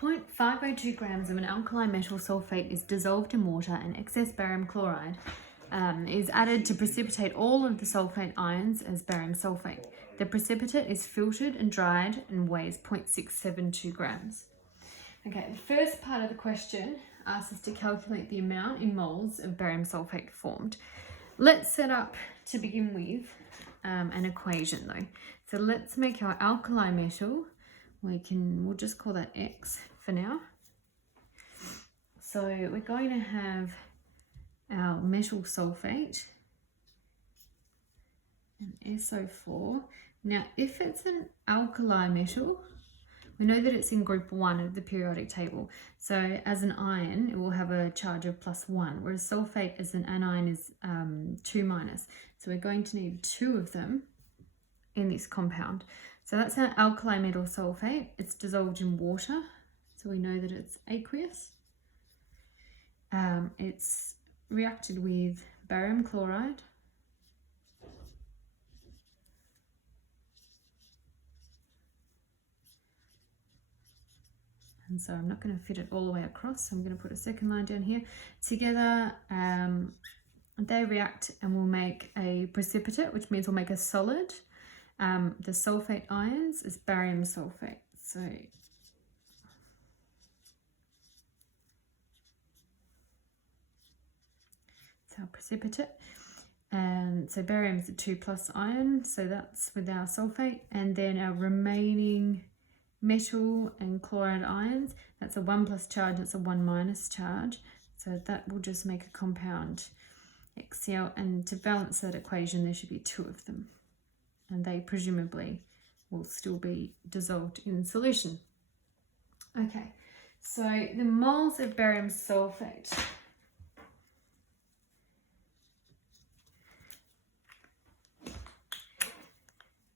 0.502 grams of an alkali metal sulfate is dissolved in water, and excess barium chloride is added to precipitate all of the sulfate ions as barium sulfate. The precipitate is filtered and dried and weighs 0.672 grams. Okay, the first part of the question asks us to calculate the amount in moles of barium sulfate formed. Let's set up, to begin with, an equation though. So let's make our alkali metal, we'll just call that X for now. So we're going to have our metal sulfate, and SO4. Now, if it's an alkali metal, we know that it's in group 1 of the periodic table. So as an ion, it will have a charge of +1, whereas sulfate as an anion is 2-. So we're going to need 2 of them in this compound. So that's our alkali metal sulfate. It's dissolved in water, so we know that it's aqueous. It's reacted with barium chloride, and so I'm not going to fit it all the way across, so I'm going to put a second line down here. Together they react and will make a precipitate, which means we'll make a solid. The sulfate ions is barium sulfate, so it's our precipitate. And so barium is a 2+ ion, so that's with our sulfate, and then our remaining metal and chloride ions, that's a 1+ charge, that's a 1- charge, so that will just make a compound XCl, and to balance that equation there should be 2 of them, and they presumably will still be dissolved in solution. Okay, so the moles of barium sulfate.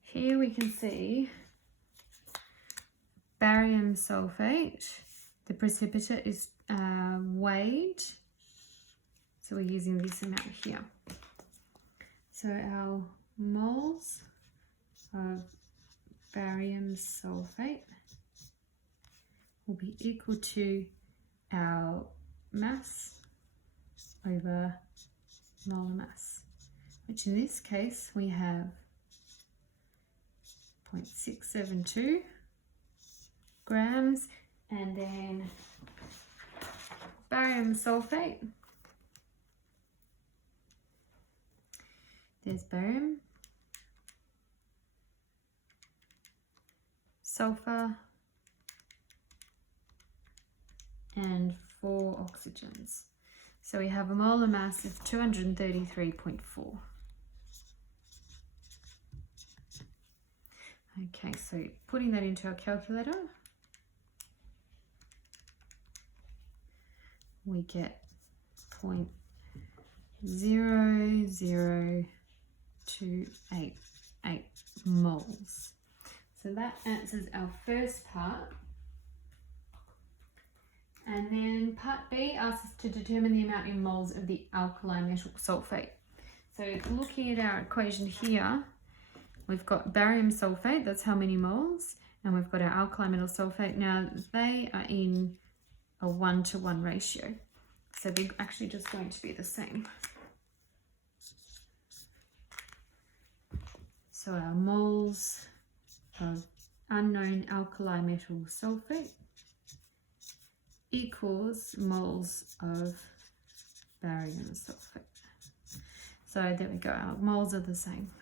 Here we can see barium sulfate, the precipitate is weighed, so we're using this amount here. So our moles of barium sulfate will be equal to our mass over molar mass, which in this case we have 0.672 grams, and then barium sulfate, there's barium, sulfur, and 4 oxygens. So we have a molar mass of 233.4. Okay, so putting that into our calculator, we get 0.00288 moles. So that answers our first part. And then part B asks us to determine the amount in moles of the alkali metal sulfate. So looking at our equation here, we've got barium sulfate, that's how many moles, and we've got our alkali metal sulfate. Now they are in a 1-to-1 ratio, so they're actually just going to be the same. So our moles of unknown alkali metal sulfate equals moles of barium sulfate. So there we go, our moles are the same.